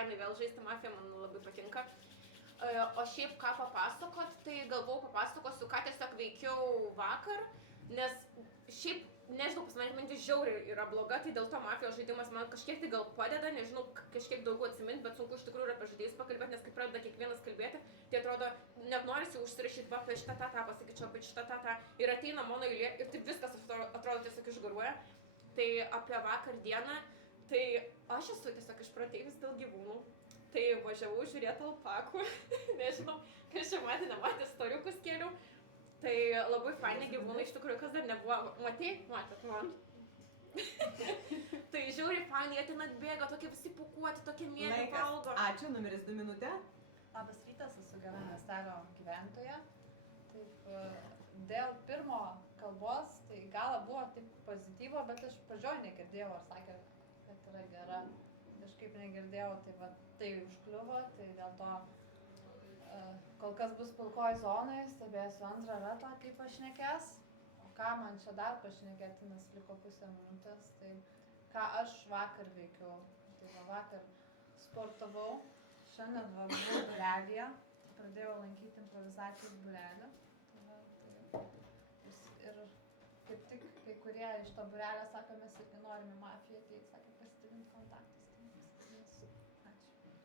fainai vėl žaisti mafiją, man labai patinka. O šiaip ką papasakot, tai galvojau papasakosiu, ką tiesiog veikiau vakar, nes šiaip, nežinau, pas mane mintis žiauriai yra bloga, tai dėl to mafijos žaidimas man kažkiek tai gal padeda, nežinau, kažkiek daugiau atsiminti, bet sunku iš tikrųjų ir apie žaidėjus pakalbėti, nes kai pradeda kiekvienas kalbėti, tai atrodo, net norisi užsirašyti, va, apie šitą tą pasakyčiau, apie šitą tą, ir ateina mano eilė ir taip viskas atrodo tiesiog išgaruoja. Tai apie vakar dieną, tai aš esu tiesiog išprotėjus dėl gyvūnų. Tai važiavau žiūrėti alpakų, nežinau, kas čia nematė, storiukus kėliau. Tai labai faini gyvūnai, iš tikrųjų, kas dar nebuvo. Matėt man. Tai žiauriai faini, jie ten atbėga, tokie visi pūkuoti, tokie mėly valgo. Ačiū, numeris 2 minutė. Labas rytas, esu gera miestelio gyventoja. Taip, dėl pirmo kalbos, tai gal buvo taip pozityvo, bet aš pradžioj negirdėjau, ar sakė, kad yra gera. Kažkaip negirdėjau, tai va, tai užkliuvo, tai dėl to kol kas bus pilkoj zonai, stebėsiu antrą ratą, kaip pašnekės. O ką man čia dar pašnekėti, nes liko pusę minutės, tai ką aš vakar veikiau. Tai va, vakar sportavau, šiandien buvau būrelyje, pradėjau lankyti improvizacijos būrelį. Ir kaip tik kai kurie iš to būrelio sako, mes irgi norime mafiją ateiti, sakė, pasidalinti kontaktus.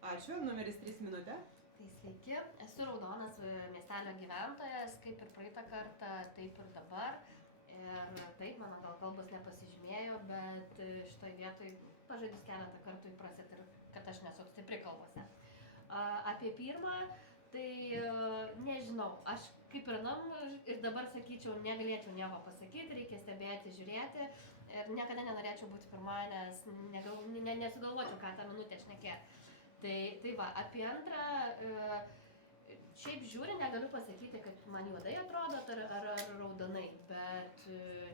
Ačiū, numeris 3 minutė. Tai sveiki, esu raudonas miestelio gyventojas, kaip ir praeitą kartą, taip ir dabar. Ir taip, mano gal kalbos nepasižymėjo, bet šitoj vietoj pažaidus keletą kartų įprasit ir kad aš nesu stipri kalbose. Apie pirmą, tai nežinau, aš kaip ir ir dabar sakyčiau, negalėčiau nieko pasakyti, reikia stebėti, žiūrėti ir niekada nenorėčiau būti pirma, nes nesugalvočiau, ką tą minutę šnekėti. Tai va, apie antrą, šiaip žiūri, negaliu pasakyti, kad man juodai atrodo ar raudonai, bet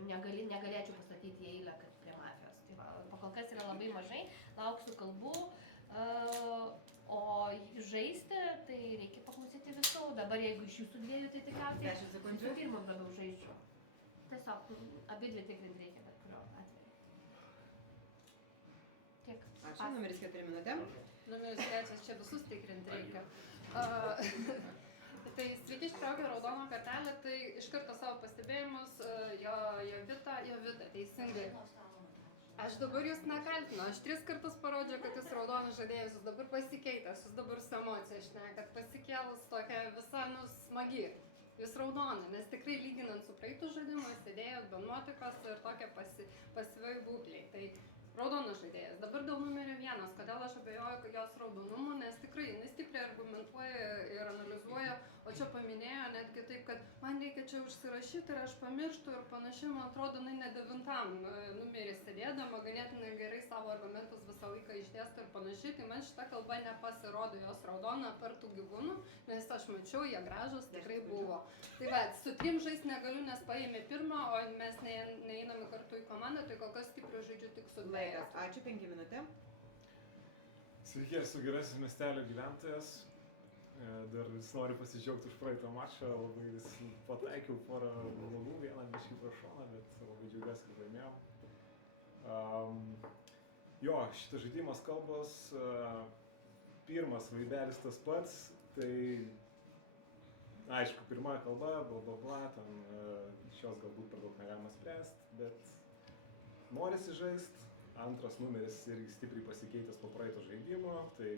negalėčiau pastatyti į eilę, kad prie mafijos. Tai va, pakol kas yra labai mažai, lauksiu kalbų, o žaisti, tai reikia paklausyti visų. Dabar jeigu iš jūsų dviejų, tai tikriausiai visų pirmų labiau žaidžiu. Tiesiog abidvi tikrinti reikia, bet kurio atveju. Tiek. Ačiū, numeris 4 minutė. Numeris 3, čia visus tikrinti reikia. Tai sveiki, ištraukiu raudoną kartelę, tai iš karto savo pastebėjimus, Jovita, teisingai. Aš dabar jūs nekaltinu, aš 3 kartus parodžiau, kad jūs raudonas žaidėjas, jūs dabar pasikeitęs, jūs dabar su emocija šnekat, pasikėlus tokia visa, smagi. Jūs raudona, nes tikrai lyginant su praeitų žaidimu, sėdėjot be nuotaikos ir tokia pasyviai būkliai. Tai raudonas žaidėjas. Dabar dėl numerio 1, kodėl aš abejoju jos raudonumu, nes tikrai jis stipriai argumentuoja ir analizuoja, o čia paminėjo netgi taip, kad man reikia čia užsirašyti ir aš pamirštu ir panašiai, man atrodo, ne 9 numerį sėdėdama, ganėtinai gerai savo argumentus visą laiką išdėsto ir panašiai, tai man šita kalba nepasirodo jos raudona per tų gyvūnų, nes aš mačiau, jie gražus tikrai buvo. Tai va, su 3 žais negaliu, nes paėmė pirmą, o mes neeiname kartu į komandą, tai kol kas stipriai žaidžiu tik su 2. Ačiū, 5 minutė. Sveiki, esu gerasis miestelio gyventojas. Dar vis noriu pasidžiaugti už praeitą mačą, labai vis pataikiau porą blogų, vieną biškį pro šoną, bet labai džiaugiuosi, kad laimėjau. Jo, šitas žaidimas kalbos, pirmas vaibelis tas pats, tai aišku, pirma kalba, bla, ten šios galbūt per daug negalima spręsti, bet norisi žaisti. Antras numeris irgi stipriai pasikeitęs po praeito žaidimo, tai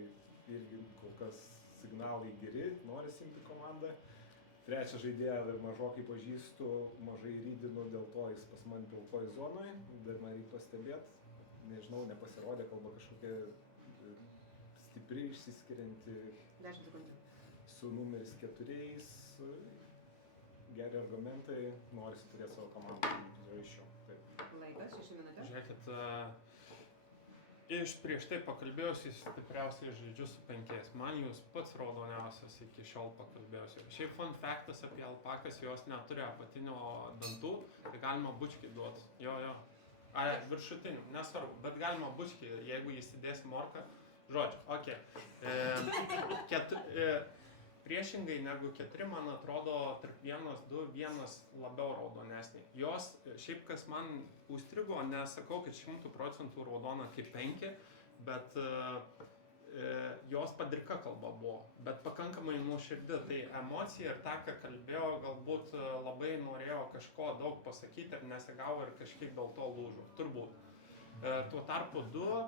irgi kol kas signalai geri, nori simti komandą. Trečią žaidėją dar mažokai pažįstu, mažai rydinu, dėl to jis pas man pilkoj zonoj, dar man reikia pastebėti. Nežinau, nepasirodė kalba kažkokia stipri, išsiskirianti. 10 sekundžių. Su numeris 4, geri argumentai, norisi turėti savo komandą iš jo. Laikas, 6 minutės. Žiūrėkit, iš prieš tai pakalbėjusiais stipriausiai žaidžiu su 5. Man jūs pats raudoniausias iki šiol pakalbėjusiu. Šiaip fun factas apie alpakas, jos neturi apatinio dantų, tai galima bučkį duoti. Jo. Viršutinių, nesvarbu, bet galima bučkį, jeigu jis įdės morką. Žodžiu, priešingai negu 4, man atrodo, tarp 1, 2, 1 labiau raudonesnė. Jos, šiaip kas man užstrigo, nesakau, kad 100% raudona kaip 5, bet jos padrika kalba buvo, bet pakankamai nuoširdi. Tai emocija ir tą, ką kalbėjo, galbūt labai norėjo kažko daug pasakyti ir nesigavo ir kažkiek dėl to lūžo. Turbūt. Tuo tarpu 2,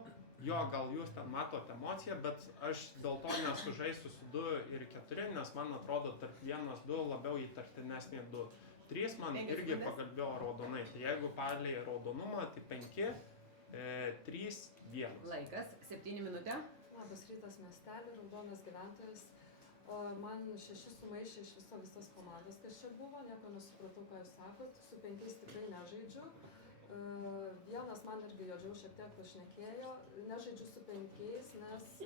jo, gal jūs ten matote emociją, bet aš dėl to nesužaisiu su 2 ir 4, nes man atrodo tarp 1, 2 labiau įtartinesnė 2. 3 man irgi pakalbėjo raudonai. Tai jeigu palei raudonumą, tai 5, 3, 1. Laikas, 7 minutė. Labas rytas miestelį, raudonas gyventojas. Man 6 sumaišė iš viso visas komandas, kas čia buvo, nieko nesupratau, ką jūs sakot. Su 5 tikrai nežaidžiu. 1 man irgi juodžiau šiek tiek pašnekėjo. Nežaidžiu su 5, nes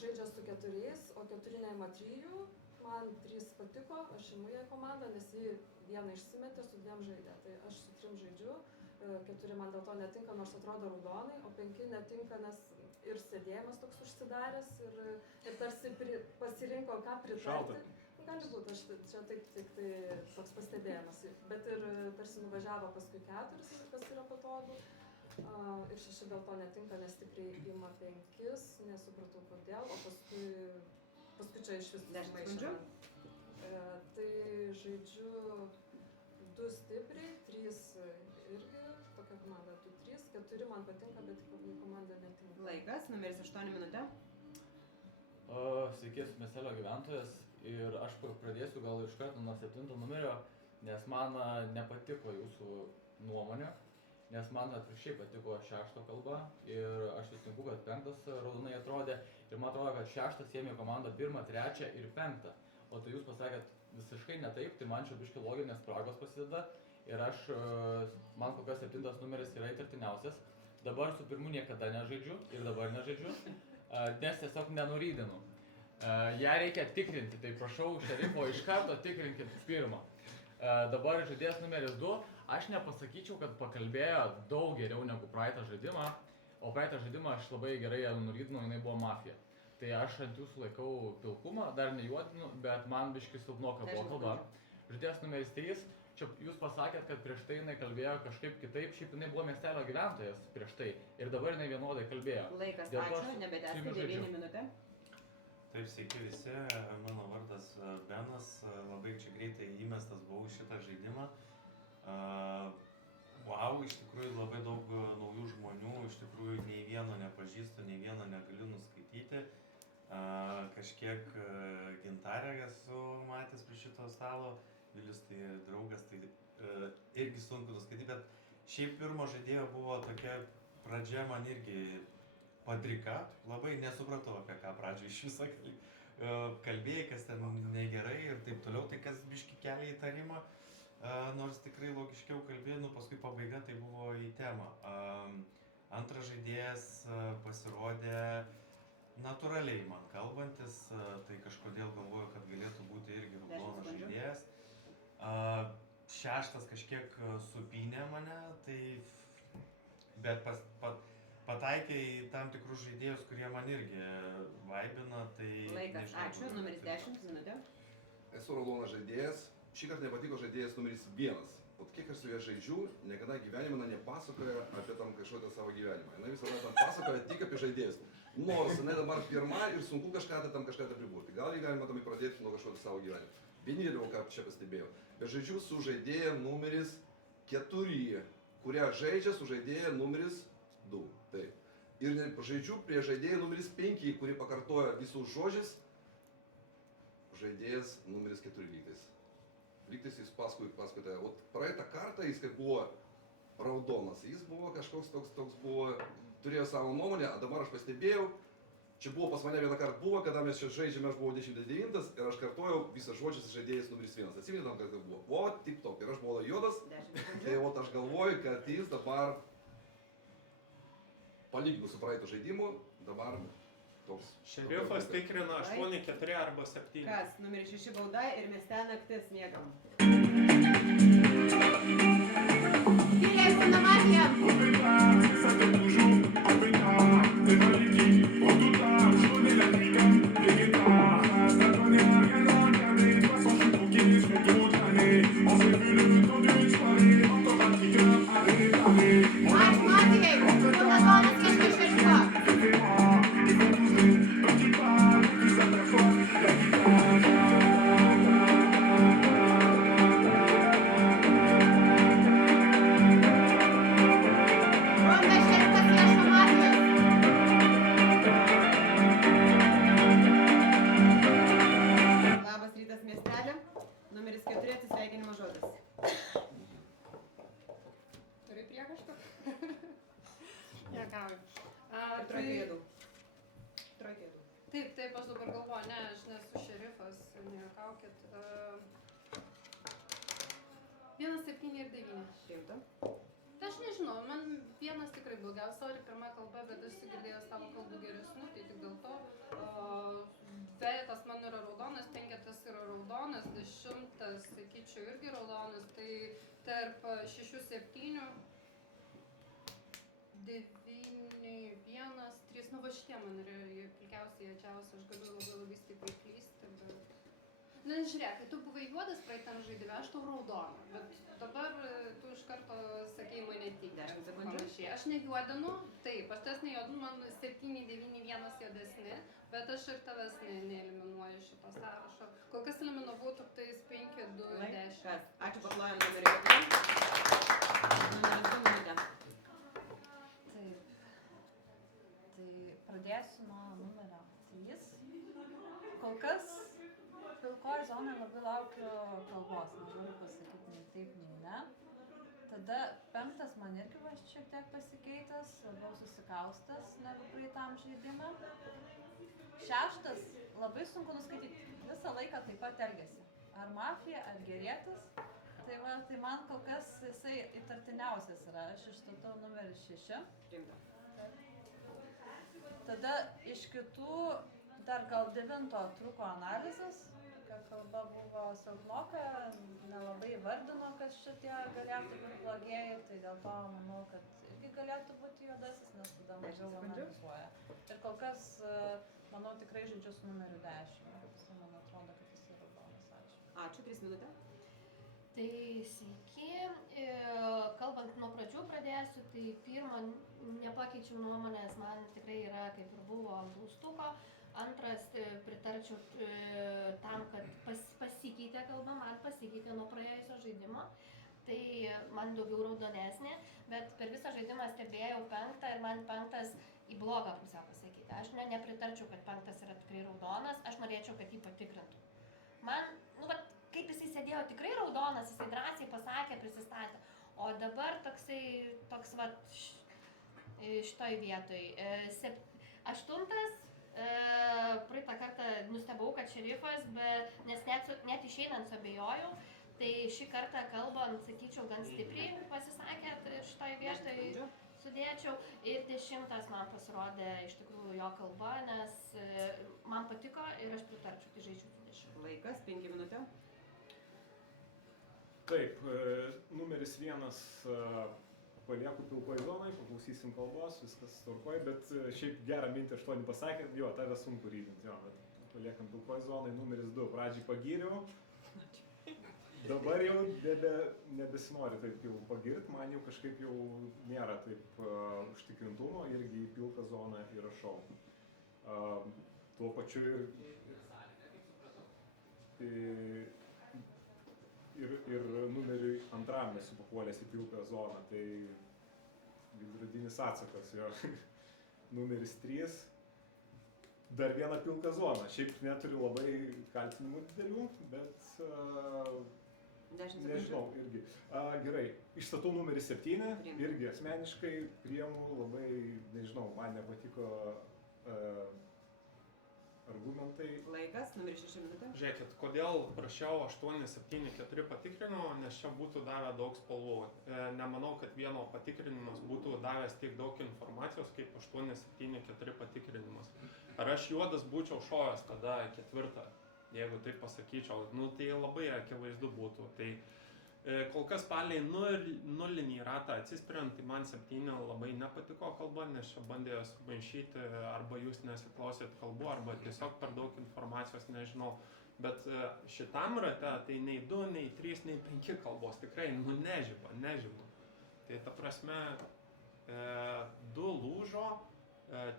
žaidžia su 4, o 4 neima 3. Man 3 patiko, aš imu ją komandą, nes jį 1 išsimetė, su 2 žaidė. Tai aš su 3 žaidžiu. 4 man dėl to netinka, nors atrodo raudonai, o 5 netinka, nes ir sėdėjimas toks užsidaręs ir tarsi pasirinko, ką pritarti. Gali būti, aš čia taip tik tai toks pastebėjimas, bet ir tarsi nuvažiavo paskui 4, kas yra patogu. Ir 6 dėl to netinka, nes stipriai ima 5, nesupratau kodėl, o paskui čia iš vis maišė. Tai žaidžiu 2 stipriai, 3 irgi, tokia komanda 2-3, 4 man patinka, bet komanda netinka. Laikas, numeris 8 minutė. Sveiki, esu miestelio gyventojas ir aš pradėsiu gal iš karto nuo 7 numerio, nes man nepatiko jūsų nuomonė, nes man atvirkščiai patiko 6 kalba ir aš sutinku, kad 5 raudonai atrodė ir man atrodo, kad 6 ėmė komandą 1, 3 ir 5, o tai jūs pasakėt visiškai ne taip, tai man čia biški loginės spragos pasideda ir man kokios 7 numeris yra įtartiniausias. Dabar su 1 niekada nežaidžiu ir dabar nežaidžiu, nes tiesiog nenurydinu. Ją reikia tikrinti, tai prašau šerifo iš karto tikrinkit 1. Dabar žaidėjas numeris 2, aš nepasakyčiau, kad pakalbėjo daug geriau negu praeitą žaidimą, o praeitą žaidimą aš labai gerai ją nurydinau, jinai buvo mafija. Tai aš ant jūsų laikau pilkumą, dar nejuodinu, bet man biški silpnoka buvo kalba. Žaidėjas numeris 3, čia jūs pasakėt, kad prieš tai jinai kalbėjo kažkaip kitaip, šiaip jinai buvo miestelio gyventojas prieš tai ir dabar jinai vienodai kalbėjo. Laikas, ačiū, nebetęsti, 9 minutė. Taip, sveiki visi, mano vardas Benas, labai čia greitai įmestas buvau šitą žaidimą. Wow, iš tikrųjų labai daug naujų žmonių, iš tikrųjų nei vieno nepažįstu, nei vieno negaliu nuskaityti. Kažkiek Gintarę esu matęs prie šito stalo, Vilius tai draugas, tai irgi sunku nuskaityti, bet šiaip pirmo žaidėjo buvo tokia pradžia man irgi padrika, labai nesupratau apie ką pradžioje iš viso kalbėjai, kas ten negerai ir taip toliau, tai kas biški kelia įtarimą, nors tikrai logiškiau kalbėjau, paskui pabaiga tai buvo į temą. Antras žaidėjas pasirodė natūraliai man kalbantis, tai kažkodėl galvoju, kad galėtų būti irgi raudonas žaidėjas. 6 kažkiek supynė mane, tai bet pataikė į tam tikrus žaidėjus, kurie man irgi vaibina, tai... Laikas, ačiū, numeris 10 minutė. Esu raudonas žaidėjas, šį kartą nepatiko žaidėjas numeris 1. O kiek aš su ja žaidžiu, niekada gyvenime nepasakoja apie tam kažkokią savo gyvenimą. Jis visada tam pasakoja tik apie žaidėjus. Nors jinai dabar pirma ir sunku kažką pribūti. Gal jį galima tam pradėti nuo kažkokio savo gyvenimo. Vienintelio, ką čia pastebėjau. Bet žaidžiu su žaidėja numeris 4, kurią žaidžia su žaidėja numeris 2. Taip. Ir žaidžiu prie žaidėją numeris 5, kuri pakartoja visus žodžius. Žaidėjas numeris 4 lygtais. Lygtais jis paskui tai. O praeitą kartą jis, kai buvo raudonas, jis buvo kažkoks toks buvo, turėjo savo nuomonę, o dabar aš pastebėjau, čia buvo pas mane vieną kartą buvo, kada mes čia žaidžiame, aš buvau 109 ir aš kartojau visą žodžius žaidėjas numeris 1. Atsiminėm, kad buvo. O, tip top. Ir aš buvau juodas, tai aš galvoju, kad jis dabar palyginus su praeitų žaidimų, dabar toks... Šerifas tikrina 8, 4 arba 7. Kas? Numeris 6 bauda ir mieste naktis miegam. Tylės inovacija! Matematikai! Raudonas ieško šerifo! Trojka kažkur. Juokauju. Trojka jėdų. Trojka jėdų. Taip, aš dabar galvoju, ne, aš nesu šerifas, nejuokaukit. 1, 7 ir 9. Priimta. Tai aš nežinau, man vienas tikrai blogiausia, sorry, pirma kalba, bet aš girdėjau savo kalbų geresnių, tai tik dėl to. Dvejetas man yra raudonas, penketas yra raudonas, 10, sakyčiau, irgi raudonas, tai tarp 6, 7, 9, 1, 3, nu va šitie man yra pilkiausiai jačiausi, aš galiu labai stipriai klysti, bet... Na, žiūrėk, kai tu buvai juodas praeitam žaidime, aš tau raudoną, bet dabar tu iš karto sakei mane tik. 10 sekundžių. Aš nejuodinu, taip, aš tas nejuodinu, man 7, 9, 1 juodesni, bet aš ir tavęs neeliminuoju šito sąrašo. Kol kas eliminavau tik tais 5, 2, 10. Kas? Ačiū, paklojam numerį 7. Numeris 2 minutė. Taip. Tai pradėsiu nuo numerio 3. Kol kas pilkoji zonai labai laukiu kalbos, negaliu pasakyti nei taip, nei ne. Tada 5 man irgi va šiek tiek pasikeitęs, labiau susikaustęs negu praeitam žaidimą. 6 labai sunku nuskaityti, visą laiką taip pat elgiasi. Ar mafija, ar gerėtis. Tai man kol kas jisai įtartiniausias yra, aš išstatau numerį 6. Priimta. Tada iš kitų dar gal 9 truko analizės. Kalba buvo silpnoka, nelabai vardino, kas šitie galėtų būti blogieji, tai dėl to manau, kad irgi galėtų būti juodasis, nes tada mažiau analizuoja. Ir kol kas, manau, tikrai žaidžiu su numeriu 10. Tai man atrodo, kad jis yra raudonas. Ačiū. Ačiū, 3 minutė. Tai sveiki, kalbant nuo pradžių pradėsiu, tai pirmą nepakeičiau nuomonės, man tikrai yra kaip ir buvo ant klaustuko. Antras, pritarčiau tam, kad pasikeitė kalba, man pasikeitė nuo praėjusio žaidimo, tai man daugiau raudonesnė, bet per visą žaidimą stebėjau 5 ir man 5 į blogą pusę pasakyti. Aš nepritarčiau, kad 5 yra tikrai raudonas, aš norėčiau, kad jį patikrintų. Man, kaip jisai sėdėjo tikrai raudonas, jisai drąsiai pasakė, prisistatė, o dabar toks šitoj vietoj. 8. Praeitą kartą nustebau, kad šerifas, nes net išeinant suabejojau, tai šį kartą kalbant, sakyčiau, gan stipriai pasisakė, šitoj vietoj sudėčiau. Ir 10 man pasirodė iš tikrųjų jo kalba, nes man patiko ir aš pritarčiau, tai žaidžiu 20. Laikas, 5 minutė. Taip, numeris 1 palieku pilkoj zonai, paklausysim kalbos, viskas tvarkoj, bet šiaip gerą mintį 8 pasakė, jo, tave sunku rydinti, jo, bet paliekam pilkoj zonai, numeris 2, pradžiai pagyriau, dabar jau nebesinori taip jau pagirt, man jau kažkaip jau nėra taip užtikrintumo, irgi į pilką zoną įrašau. Tuo pačiu ir numeriui 2 esu papuolęs į pilką zoną, tai veidrodinis atsakas jo. Numeris 3, dar vieną pilką zoną. Šiaip neturiu labai kaltinimų didelių, bet nežinau, irgi. Gerai, išstatau numerį 7, irgi asmeniškai priemu labai, nežinau, man nepatiko argumentai. Laikas, numeris 6 minutė. Žiūrėkit, kodėl prašiau 8, 7, 4 patikrinimo, nes čia būtų davę daug spalvų. Nemanau, kad vieno patikrinimas būtų davęs tiek daug informacijos, kaip 8, 7, 4 patikrinimas. Ar aš juodas būčiau šovęs tada 4, jeigu taip pasakyčiau, tai labai akivaizdu būtų. Tai kol kas palei nulinį ratą atsispiriant, tai man 7 labai nepatiko kalba, nes čia bandė sumaišyti, arba jūs nesiklausėt kalbų, arba tiesiog per daug informacijos, nežinau. Bet šitam rate tai nei 2, nei 3, nei 5 kalbos tikrai nežyba. Tai ta prasme 2 lūžo,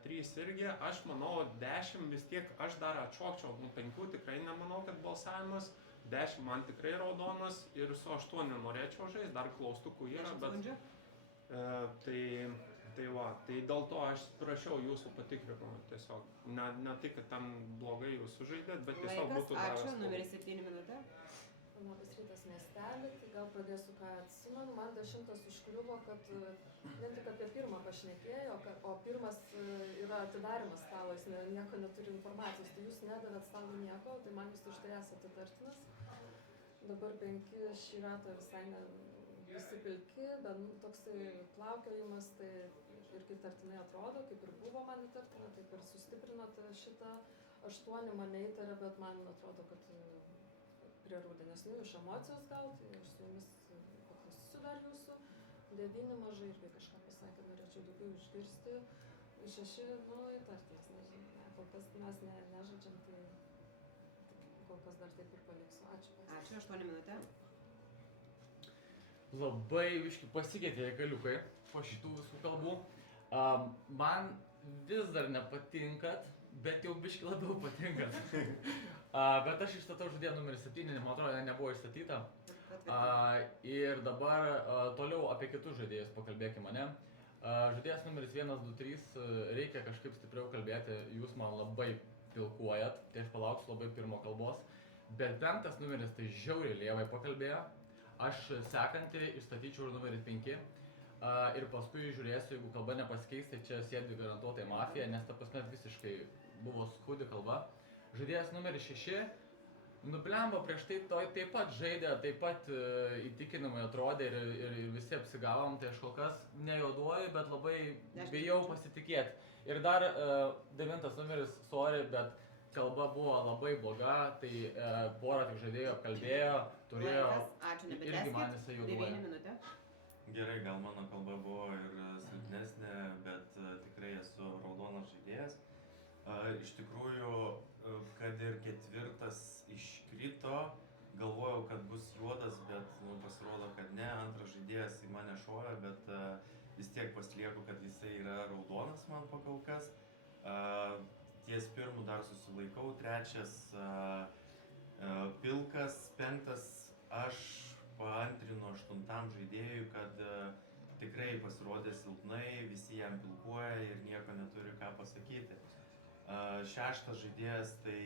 3 irgi, aš manau 10 vis tiek aš dar atšokčiau, 5 tikrai nemanau, kad balsavimas. 10 man tikrai raudonas ir su 8 norėčiau žaisti, dar klaustukų yra, bet tai dėl to aš prašiau jūsų patikrinimo tiesiog. Ne tai, kad ten blogai jūs sužaidėt, bet tiesiog būtų davęs. Ačiū, numeris 7 minutė. Labas rytas miestelį, tai gal pradėsiu, ką atsimenu. Man 10 užkliuvo, kad ne tik apie pirmą pašnekėjo, o pirmas yra atidarimas stalo, jis nieko neturi informacijos, tai jūs nedavėt stalo nieko, tai man jūs už tai esate įtartinas. Dabar 5 šį ratą visai visi pilki, bet toksai plaukiojimas, tai irgi įtartinai atrodo, kaip ir buvo man įtartina, taip ir sustiprinot šitą. 8 mane įtarė, bet man atrodo, kad prie rūdinesnių iš emocijos gal, tai aš su jumis paklausysiu dar jūsų. 9 mažai irgi kažką pasakė, norėčiau daugiau išgirsti. 6, įtartis, nežinau, kol kas mes nežaidžiam, tai kol kas dar taip ir paliksiu. Ačiū. Ačiū, 8 minutė. Labai biškį pasikeitė galiukai po šitų visų kalbų. Man vis dar nepatinkat, bet jau biškį labiau patinkat. Bet aš išstatau žaidėją numeris 7, man atrodo, nebuvo išstatyta. Ir dabar toliau apie kitus žaidėjus pakalbėkime, ne? Žaidėjas numeris 1, 2, 3, reikia kažkaip stipriau kalbėti, jūs man labai pilkuojat, tai aš palauksiu labai pirmo kalbos. Bet 5 numeris tai žiauriai lievai pakalbėjo. Aš sekantį išstatyčiau ir numerį 5. Ir paskui žiūrėsiu, jeigu kalba nepasikeis, tai čia sėdi garantuotai mafija, nes ta prasme visiškai buvo skudi kalba. Žaidėjas numeris 6, blemba prieš tai taip pat žaidė, taip pat įtikinamai atrodė ir visi apsigavom, tai aš kol kas nejuoduoju, bet labai bijau pasitikėti. Ir dar 9 numeris, sorry, bet kalba buvo labai bloga, tai porą tik žaidėjų apkalbėjo, turėjo irgi man jisai juoduoja. 9 minutė. Gerai, gal mano kalba buvo ir silpnesnė, bet tikrai esu raudonas žaidėjas. Iš tikrųjų, kad ir 4 iškrito, galvojau, kad bus juodas, bet pasirodo, kad ne. 2 žaidėjas į mane šovė, bet vis tiek pasilieku, kad jisai yra raudonas man pakol kas. Ties 1 dar susilaikau, 3 pilkas, 5 aš paantrinu 8 žaidėjui, kad tikrai pasirodė silpnai, visi jam pilkuoja ir nieko neturi ką pasakyti. 6 žaidėjas tai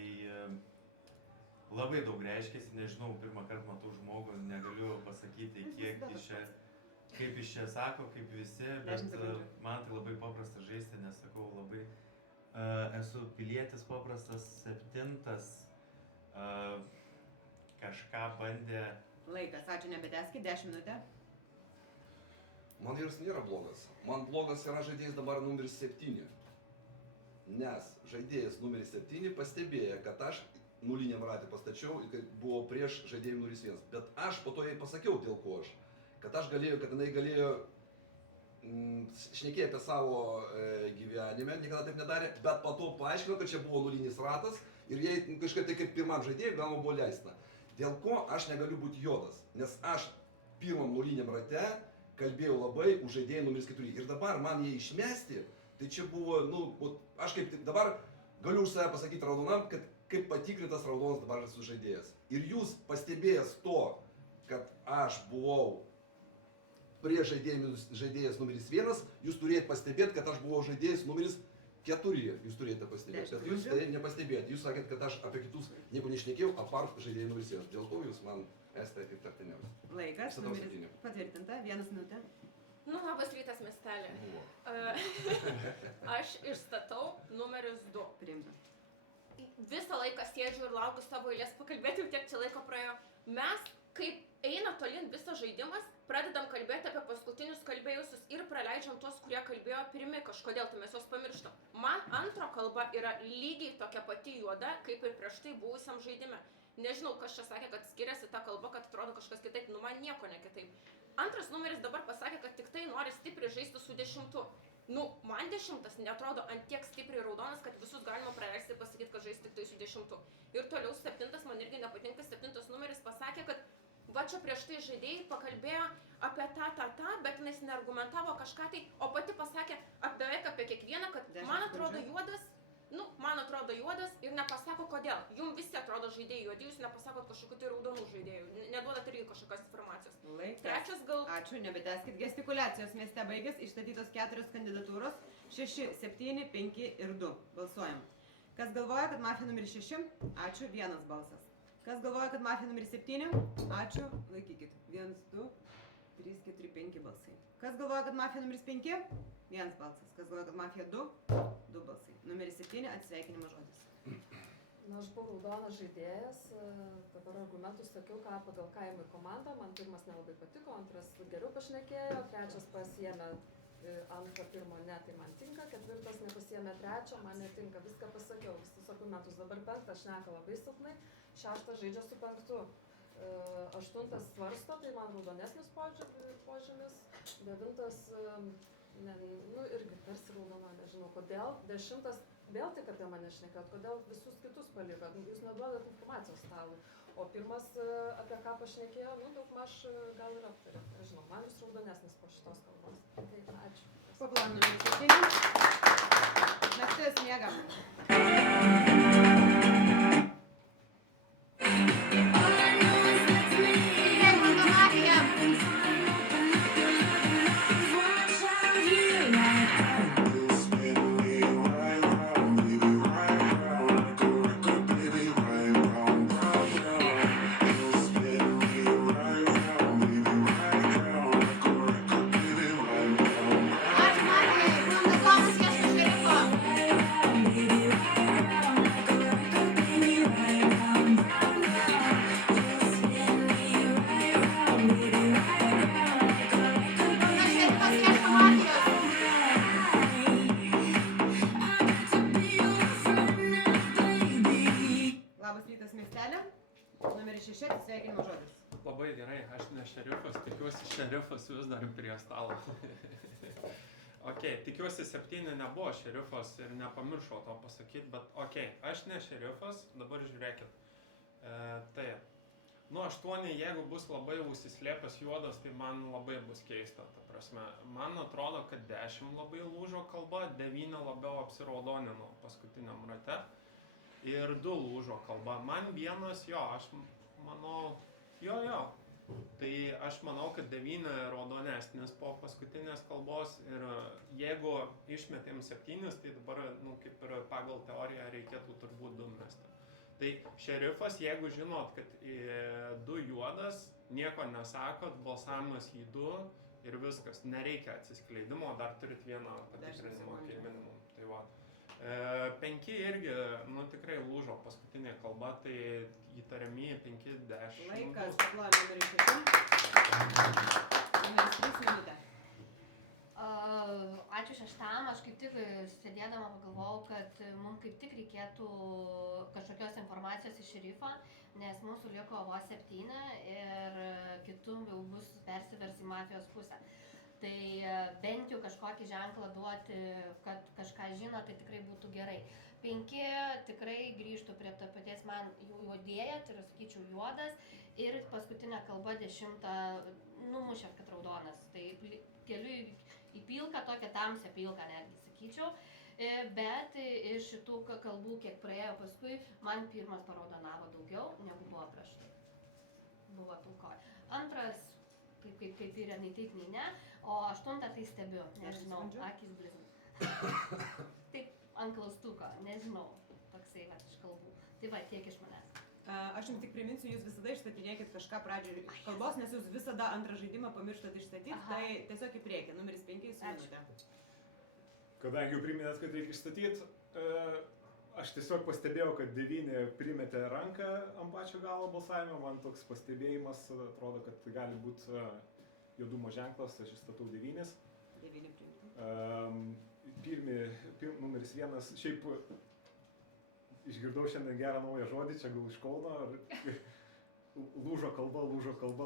labai daug reiškėsi, nežinau, pirmą kartą matau žmogų, negaliu pasakyti, kaip jis čia sako, kaip visi, bet man tai labai paprasta žaisti, nes sakau, labai esu pilietis paprastas, 7 kažką bandė. Laikas, ačiū, nebetęskit, 10 minutė. Man jis nėra blogas. Man blogas yra žaidėjas dabar numeris 7. Nes žaidėjas numeris 7 pastebėjo, kad aš nuliniam ratį pastačiau, kad buvo prieš žaidėjų numeris 1. Bet aš po to jai pasakiau, dėl ko aš. Kad jinai galėjo šnekėjo apie savo gyvenime, niekada taip nedarė, bet po to paaiškino, kad čia buvo nulinis ratas ir jai kažkaip tai kaip pirmam žaidėjui galima buvo leistina. Dėl ko aš negaliu būti juodas, nes aš pirmam nuliniam rate kalbėjau labai už žaidėją numeris 4 ir dabar man jį išmesti, tai čia buvo, aš kaip dabar galiu už save pasakyti raudonam, kad kaip patikrintas raudonas dabar esu žaidėjas. Ir jūs pastebėjęs to, kad aš buvau prieš žaidėjas numeris 1, jūs turėjote pastebėti, kad aš buvau žaidėjas numeris 4, jūs turėjote pastebėti, bet jūs tai nepastebėjote. Jūs sakėt, kad aš apie kitus nieko nešnekėjau, apart žaidėjai numeris 1. Dėl to jūs man esate įtartiniausi. Laikas, numeris patvirtinta, 1 minutė. Labas rytas, miestelė. Aš išstatau numeris 2. Priimta. Visą laiką sėdžiu ir laukiu savo eilės pakalbėti, jau tiek čia laiko praėjo. Mes, kaip eina tolyn visas žaidimas, pradedam kalbėti apie paskutinius kalbėjusius ir praleidžiam tuos, kurie kalbėjo pirmi, kažkodėl tai mes juos pamirštam. Man antro kalba yra lygiai tokia pati juoda, kaip ir prieš tai buvusiam žaidime. Nežinau, kas čia sakė, kad skiriasi ta kalba, kad atrodo kažkas kitaip, man nieko ne kitaip. 2 numeris dabar pasakė, kad tik tai nori stipriai žaisti su 10. Man 10 netrodo ant tiek stipriai raudonas, kad visus galima praleisti ir pasakyti, kad žais tik tai su 10. Ir toliau 7 man irgi nepatinka, 7 numeris pasakė, kad va čia prieš tai žaidėjai pakalbėjo apie tą, bet jis neargumentavo kažką tai, o pati pasakė beveik apie kiekvieną, kad man atrodo juodas ir nepasako kodėl. Jums visi atrodo žaidėjai juodi, jūs nepasakot kažkokių tai raudonų žaidėjų, neduodat irgi kažkokios informacijos. Laikas. Ačiū, nebetęskit, gestikuliacijos mieste baigės, išstatytos 4 kandidatūros, 6, 7, 5 ir 2. Balsuojam. Kas galvoja, kad mafija numeris 6? Ačiū, 1 balsas. Kas galvoja, kad mafija numeris 7? Ačiū, laikykit. 1, 2, 3, 4, 5 balsai. Kas galvoja, kad mafija numeris 5? 1 balsas. Kas galvoja, kad mafija 2? 2 balsai. Numeris 7, atsisveikinimo žodis. Na, aš buvau raudonas žaidėjas, dabar argumentus sakiau, pagal ką įmė komandą, man pirmas nelabai patiko, antras geriau pašnekėjo, trečias pasiėmė antrą, pirmo ne, tai man tinka, ketvirtas nepasiėmė trečio, man netinka, viską pasakiau, visus argumentus, dabar penktas šneka labai silpnai, šeštas žaidžia su penktu, aštuntas svarsto, tai man raudonesnis požymis, devintas, irgi tarsi raudona, nežinau kodėl, dešimtas vėl tik apie mane šnekėt, kodėl visus kitus palikot, jūs neduodat informacijos stalui, o pirmas apie ką pašnekėjo, daugmaž gal ir aptarė, nežinau, man vis raudonesnis po šitos kalbos. Taip, ačiū. Paplanom numeris 7. Mes su jas miegam. Labai gerai, aš ne šerifas, tikiuosi šerifas vis dar prie stalo. Ok, tikiuosi 7 nebuvo šerifas ir nepamiršau to pasakyti, bet ok, aš ne šerifas, dabar žiūrėkit. Taip, 8 jeigu bus labai užsislėpęs juodas, tai man labai bus keista, ta prasme. Man atrodo, kad 10 labai lūžo kalba, 9 labiau apsiraudonino paskutiniam rate ir 2 lūžo kalba. Man vienas, aš manau, tai aš manau, kad 9 raudonesnis po paskutinės kalbos ir jeigu išmetėm 7, tai dabar, kaip ir pagal teoriją reikėtų turbūt 2 mesti. Tai šerifas, jeigu žinot, kad 2 juodas, nieko nesakot, balsavimas į 2 ir viskas, nereikia atsiskleidimo, dar turit vieną patikrinimo kaip minimum. Tai va. 5 irgi, tikrai lūžo paskutinė kalba, tai įtariami 5, 10. Laikas, paplojame numeris 6. Numeris 3 minutė. Ačiū šeštam, aš kaip tik sėdėdama pagalvojau, kad mums kaip tik reikėtų kažkokios informacijos iš šerifo, nes mūsų liko vos 7 ir kitų jau bus persivers į mafijos pusę. Tai bent jau kažkokį ženklą duoti, kad kažką žino, tai tikrai būtų gerai. 5 tikrai grįžtų prie to paties man juodėja, tai yra, sakyčiau, juodas. Ir paskutinė kalba 10 numušė, kad raudonas. Tai keliu į pilką, tokią tamsią pilką netgi, sakyčiau. Bet iš šitų kalbų, kiek praėjo paskui, man pirmas paraudonavo daugiau, negu buvo prieš tai. Buvo pilkoji. Antras, kaip yra, nei taip, nei ne. O 8 tai stebiu, nežinau, akis blizna. Taip, ant klaustuko, nežinau, toksai iš kalbų. Tai va, tiek iš manęs. Aš jums tik priminsiu, jūs visada išstatinėkit kažką pradžioje iš kalbos, nes jūs visada antrą žaidimą pamirštat išstatyti, tai tiesiog į priekį, numeris 5 su minutė. Kadangi jau priminėt, kad reikia išstatyti, aš tiesiog pastebėjau, kad 9 primetė ranką ant pačio galo balsavimo, man toks pastebėjimas atrodo, kad gali būti juodumo ženklas, aš išstatau 9. 9 priimti. Numeris 1, šiaip išgirdau šiandien gerą naują žodį, čia gal iš Kauno, lūžo kalba,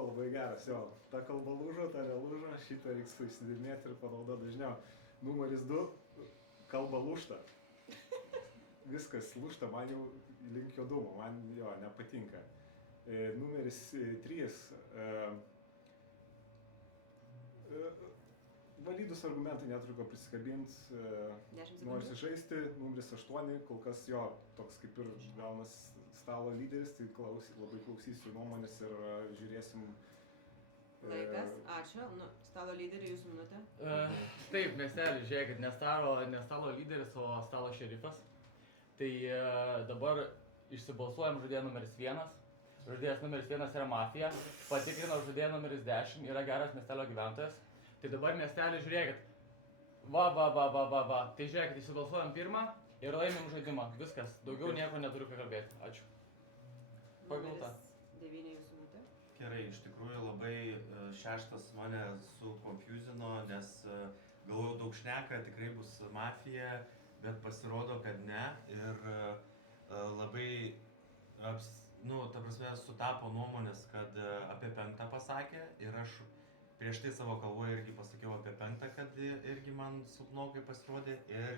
labai geras, ta kalba lūžo, ta nelūžo, šitą reiks įsidėmėti ir panaudoti dažniau. Numeris 2, kalba lūžta. Viskas lūžta, man jau link juodumo, man nepatinka. Numeris 3, valydus argumentai neturiu ko prisikabinti, norisi žaisti, numeris 8, kol kas toks kaip ir gaunas stalo lyderis, tai labai klausysiu nuomonės ir žiūrėsim. Laikas, ačiū. Stalo lyderiai, jūsų minutė. Taip, miesteli, žiūrėkit, ne stalo lyderis, o stalo šerifas. Tai dabar išsibalsuojam žaidėją numeris 1. žaidėjas numeris 1 yra mafija, patikrino žaidėją numeris 10, yra geras miestelio gyventojas. Tai dabar miestelį žiūrėkit. Va. Tai žiūrėkit, įsibalsuojam pirmą ir laimim žaidimą. Viskas, daugiau nieko neturiu ką kalbėti. Ačiū. Pagulta. Numeris 9 jūsų minutė. Gerai, iš tikrųjų labai šeštas mane sukonfuzino, nes galvojau daug šneka, tikrai bus mafija, bet pasirodo, kad ne. Ir labai, ta prasme, sutapo nuomonės, kad apie 5 pasakė ir aš prieš tai savo kalboje irgi pasakiau apie 5, kad irgi man silpnokai pasirodė ir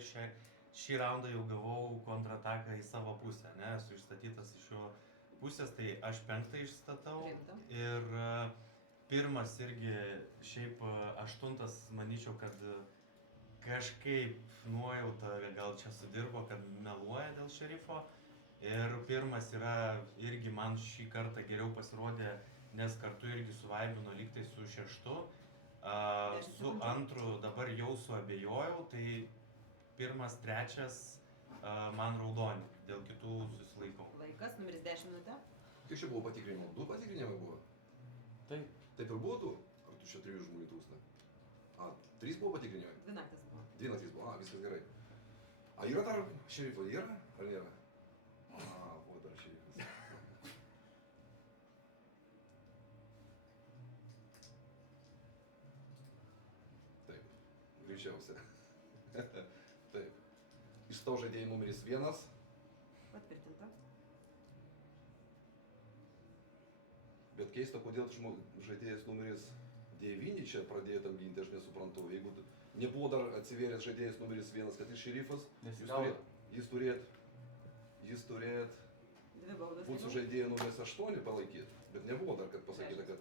šį raundą jau gavau kontrataką į savo pusę, ne, esu išstatytas iš jo pusės, tai aš 5 išstatau ir pirmas irgi, šiaip 8 manyčiau, kad kažkaip nuojauta gal čia sudirbo, kad meluoja dėl šerifo. Ir pirmas yra irgi man šį kartą geriau pasirodė, nes kartu irgi suvaibino lygtai su 6. Su 2 dabar jau suabejojau, tai 1, 3 man raudoni, dėl kitų susilaikau. Laikas, numeris 10 minutė. Kiek čia buvo patikrinimų? 2 patikrinimai buvo? Taip. Taip ir buvo 2? Ar tu čia 3 žmonių trūksta? 3 buvo patikrinimai? 2 naktis buvo. 2 naktis buvo, viskas gerai. Yra dar šerifo, yra ar nėra? O dar šerifas. Taip, greičiausia. Taip. Išstau žaidėjai numeris 1. Patvirtinta. Bet keista, kodėl žaidėjas numeris 9 čia pradėjo tam ginti, aš nesuprantu. Jeigu nebuvo dar atsivėręs žaidėjas numeris 1, kad jis šerifas, jis turėt 2 baudas. būt su žaidėju numeris 8 palaikyti, bet nebuvo dar, kad pasakyta, kad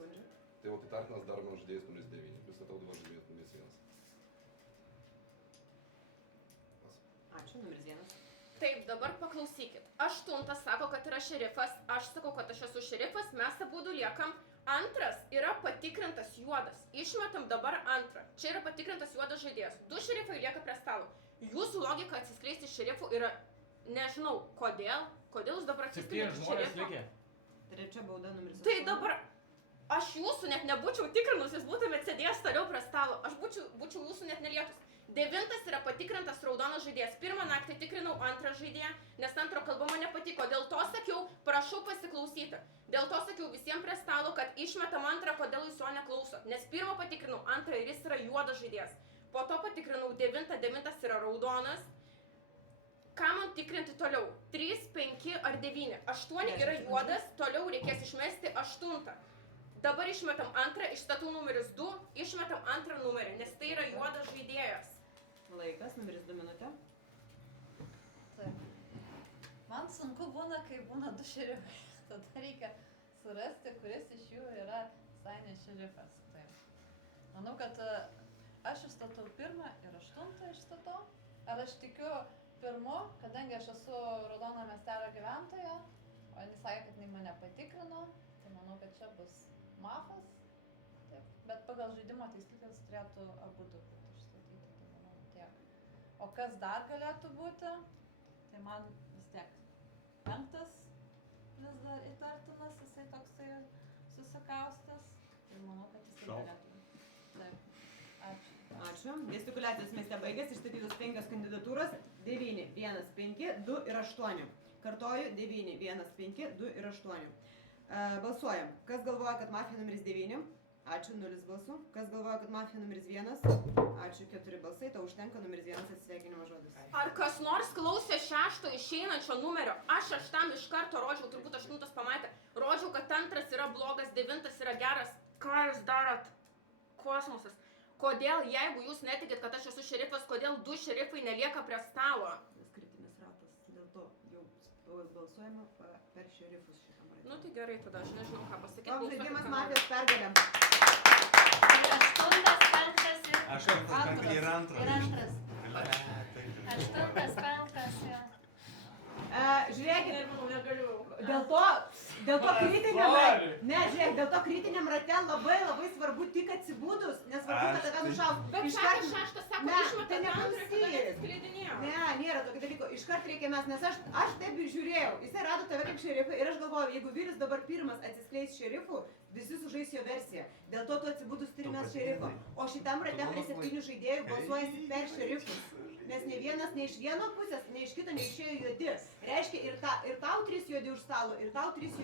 tai va įtartinas dar man žaidėjas numeris 9, pristatau dabar žaidėjas numeris 1. Ačiū, numeris 1. Taip, dabar paklausykit. 8 sako, kad yra šerifas, aš sakau, kad aš esu šerifas, mes abudu liekam. 2 yra patikrintas juodas. Išmetam dabar 2. Čia yra patikrintas juodas žaidėjas. 2 šerifai lieka prie stalo. Jūsų logika atsiskleisti šerifų yra, nežinau, kodėl jūs dabar atsiskleidžiate šerifų. 3 bauda numeris 8. Tai dabar aš jūsų net nebūčiau tikrinus, jūs būtumėt sėdėjęs toliau prie stalo. Aš būčiau jūsų net nelietus. 9 yra patikrintas raudonas žaidėjas. 1 naktį tikrinau 2 žaidėją, nes 2 kalba man nepatiko. Dėl to sakiau, prašau pasiklausyti. Dėl to sakiau visiems prie stalo, kad išmetam 2, kodėl jūs jo neklausot. Nes 1 patikrinau 2 ir jis yra juodas žaidėjas. Po to patikrinau 9 yra raudonas. Ką man tikrinti toliau? 3, 5 ar 9? 8 yra juodas, toliau reikės išmesti 8. Dabar išmetam 2, išstatau numeris 2, išmetam 2 numerį, nes tai yra juodas žaidėjas. Laikas, numeris 2 minutė. Taip. Man sunku būna, kai būna 2 šerifai. Tada reikia surasti, kuris iš jų yra visai ne šerifas. Taip. Manau, kad aš išstatau 1 ir 8 išstatau. Ar aš tikiu 1, kadangi aš esu raudono miestelio gyventoja, o jis sakė, kad jis mane patikrino, tai manau, kad čia bus mafas. Taip. Bet pagal žaidimo taisyklės turėtų abu būti išstatyti. Tai manau tiek. O kas dar galėtų būti, tai man vis tiek 5 vis dar įtartinas, jisai toksai susikaustas. Tai manau, kad jisai galėtų būti. Taip. Ačiū. Ačiū. Gestikuliacijos mieste baigės, išstatytos 5 kandidatūros. 9, 1, 5, 2 ir 8. Kartoju, 9, 1, 5, 2 ir 8. Balsuojam. Kas galvoja, kad mafija numeris 9? Ačiū, 0 balsų. Kas galvoja, kad mafija numeris 1? Ačiū, 4 balsai. Tau užtenka numeris 1 atsisveikinimo žodis. Ar kas nors klausė 6 išeinančio numerio? Aš 8 iš karto rodžiau, turbūt 8 pamatė. Rodžiau, kad 2 yra blogas, 9 yra geras. Ką jūs darot? Kosmosas. Kodėl, jeigu jūs netikit, kad aš esu šerifas, kodėl 2 šerifai nelieka prie stalo? Nes kritinis ratas. Dėl to jau balsuojama per šerifus šitam ratui. Nu tai gerai, tada aš nežinau, ką pasakyti. Toks žaidimas mafijos pergalė. 8, 5 ir 2. Ir 2. 8, 5, jo. Žiūrėkit, dėl to kritiniam rate labai svarbu tik atsibūdus, nes nesvarbu, kad tave nušaus. Bet Iškart- šeštas sako, Ne, išmeta tai antrą ir tada neklausykit. atsiskleidinėjo. Ne, nėra tokio dalyko. Iškart reikia mes, nes aš taip ir žiūrėjau. Jisai rado tave kaip šerifą ir aš galvoju, jeigu vyras dabar pirmas atsiskleis šerifu, visi sužais jo versiją. Dėl to tu atsibūdus turi mes šerifą. O šitam rate prie 7 žaidėjų balsuojasi per šerifus. Nes ne vienas, ne iš vieno pusės, ne iš kito neišėjo juodi. Reiškia, ir tau 3 juodi už stalo, ir tau 3 juodi.